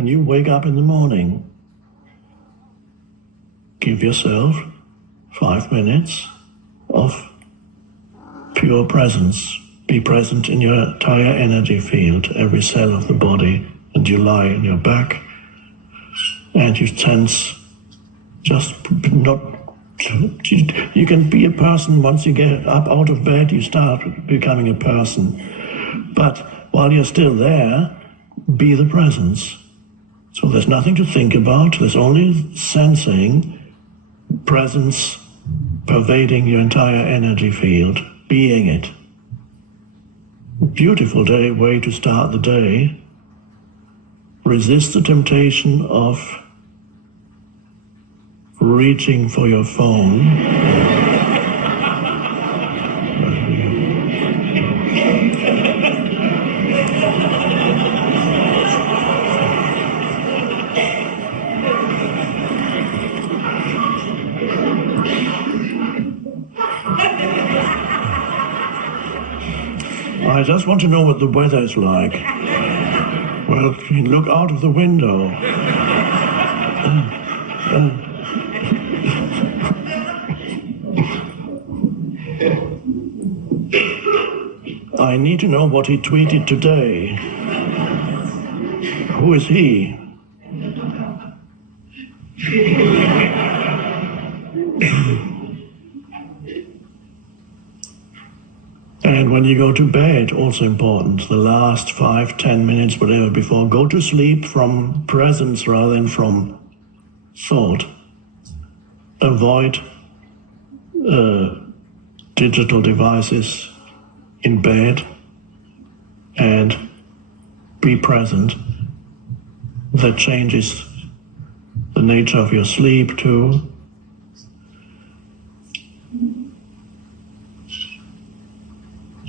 when you wake up in the morning, give yourself 5 minutes of pure presence. Be present in your entire energy field, every cell of the body, and you lie on your back, and you sense just not. You can be a person once you get up out of bed, you start becoming a person. But while you're still there, be the presence. So there's nothing to think about, there's only sensing, presence pervading your entire energy field, being it. Beautiful way to start the day. Resist the temptation of reaching for your phone. I just want to know what the weather is like. Well, you look out of the window. I need to know what he tweeted today. Who is he? And when you go to bed, also important, the last 5-10 minutes, whatever, before, go to sleep from presence rather than from thought. Avoid digital devices in bed and be present. That changes the nature of your sleep too.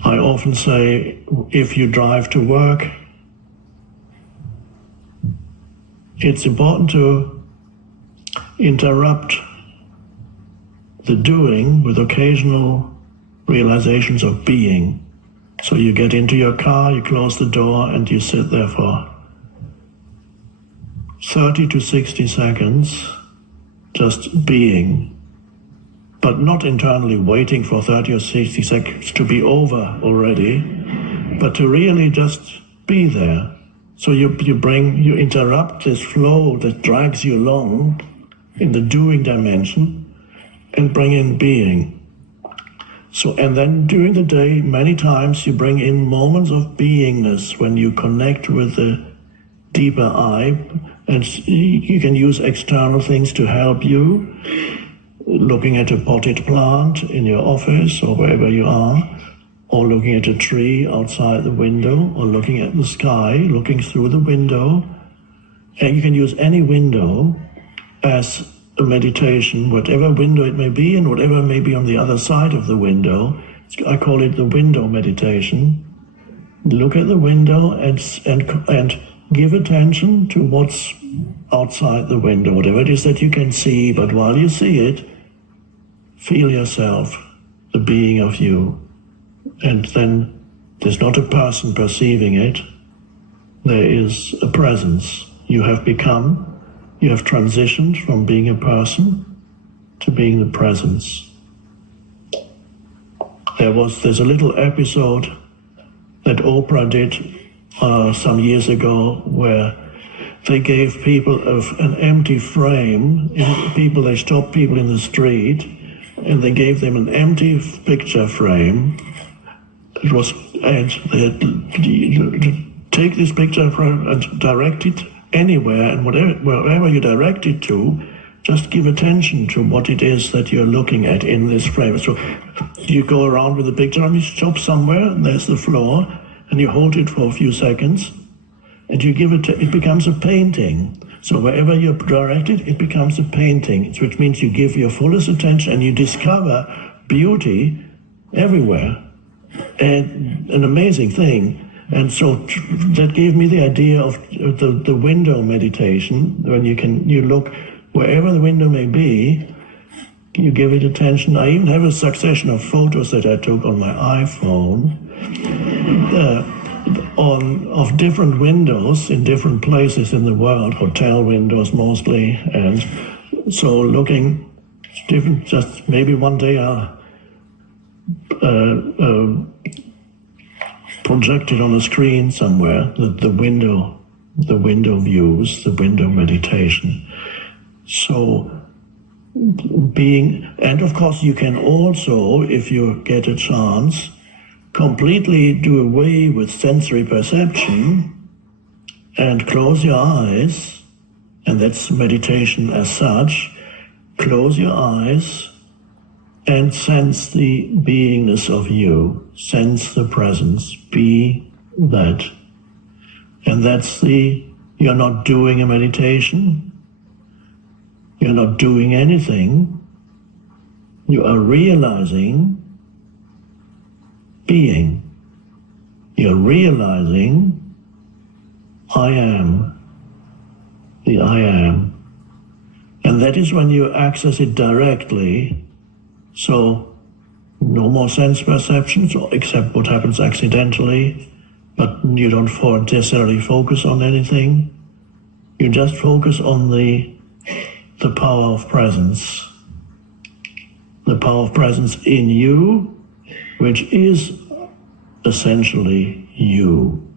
I often say, if you drive to work, it's important to interrupt the doing with occasional realizations of being. So you get into your car, you close the door, and you sit there for 30 to 60 seconds, just being. But not internally waiting for 30 or 60 seconds to be over already, but to really just be there. So you interrupt this flow that drags you along in the doing dimension and bring in being. So, and then during the day, many times you bring in moments of beingness when you connect with the deeper I, and you can use external things to help you. Looking at a potted plant in your office or wherever you are, or looking at a tree outside the window, or looking at the sky, looking through the window. And you can use any window as a meditation, whatever window it may be and whatever may be on the other side of the window. I call it the window meditation. Look at the window and give attention to what's outside the window, whatever it is that you can see, but while you see it, feel yourself, the being of you. And then there's not a person perceiving it, there is a presence. You have transitioned from being a person to being the presence. There's a little episode that Oprah did some years ago where they gave people an empty frame. They stopped people in the street and they gave them an empty picture frame. And they had take this picture frame and direct it anywhere, and wherever you direct it to, just give attention to what it is that you're looking at in this frame. So you go around with the picture and you stop somewhere, and there's the floor, and you hold it for a few seconds, and you give it becomes a painting. So wherever you direct it, it becomes a painting, which means you give your fullest attention and you discover beauty everywhere. And an amazing thing. And so that gave me the idea of the window meditation, when you look wherever the window may be, you give it attention. I even have a succession of photos that I took on my iPhone. of different windows in different places in the world, hotel windows mostly, and so looking different. Just maybe one day I'll project it on a screen somewhere. The window views, the window meditation. So being, and of course you can also, if you get a chance, completely do away with sensory perception and close your eyes, and that's meditation as such. Close your eyes and sense the beingness of you, sense the presence, be that. And that's you're not doing a meditation, you're not doing anything, you are realizing being. You're realizing I am, the I am. And that is when you access it directly. So no more sense perceptions, except what happens accidentally, but you don't necessarily focus on anything. You just focus on the power of presence. The power of presence in you, which is essentially you.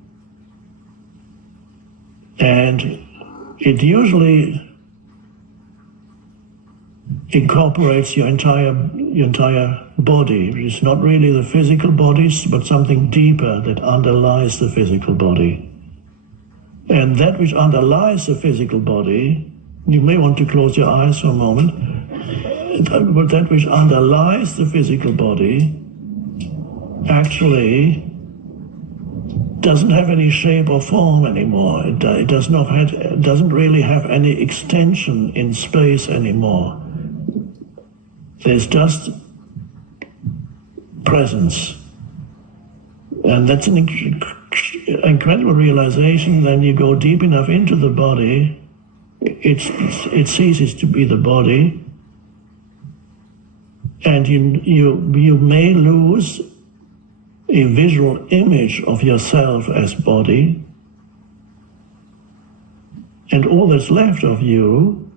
And it usually incorporates your entire body. It's not really the physical body, but something deeper that underlies the physical body. And that which underlies the physical body, you may want to close your eyes for a moment, but that which underlies the physical body actually doesn't have any shape or form anymore. It doesn't really have any extension in space anymore. There's just presence. And that's an incredible realization. Then you go deep enough into the body, it ceases to be the body, and you may lose a visual image of yourself as body, and all that's left of you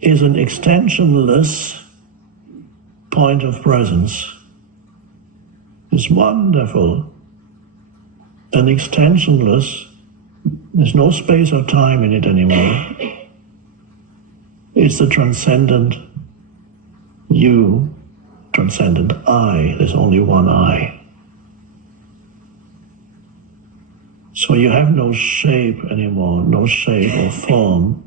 is an extensionless point of presence. It's wonderful. An extensionless, there's no space or time in it anymore. It's the transcendent you, transcendent I. There's only one I. So you have no shape anymore, no shape or form.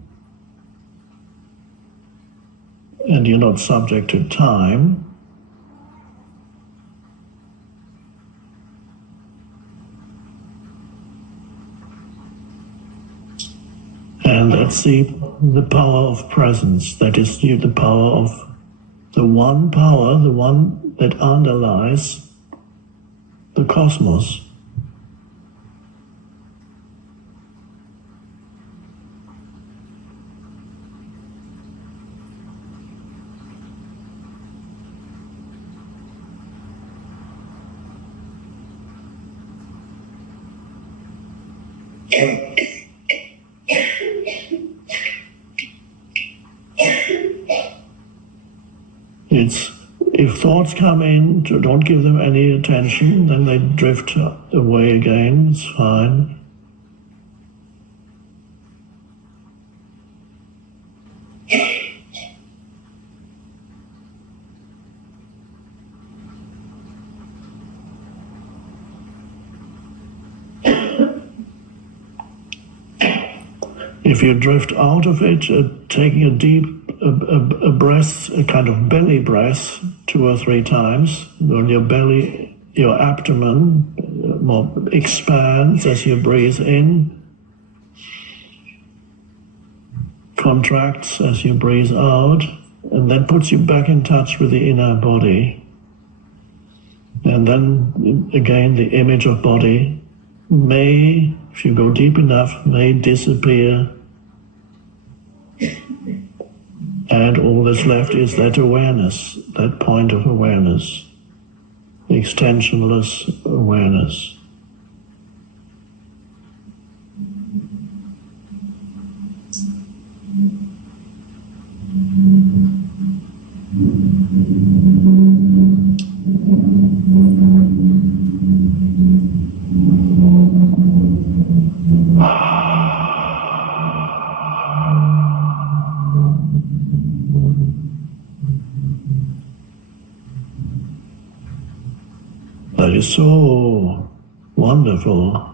And you're not subject to time. And that's the power of presence. That is the power of the one power, the one that underlies the cosmos. If thoughts come in, don't give them any attention, then they drift away again, it's fine. If you drift out of it, taking a deep breath, a kind of belly breath, 2 or 3 times, when your belly, your abdomen more expands as you breathe in, contracts as you breathe out, and then puts you back in touch with the inner body. And then again, the image of body may, if you go deep enough, may disappear. And all that's left is that awareness, that point of awareness. extensionless awareness. That is so wonderful.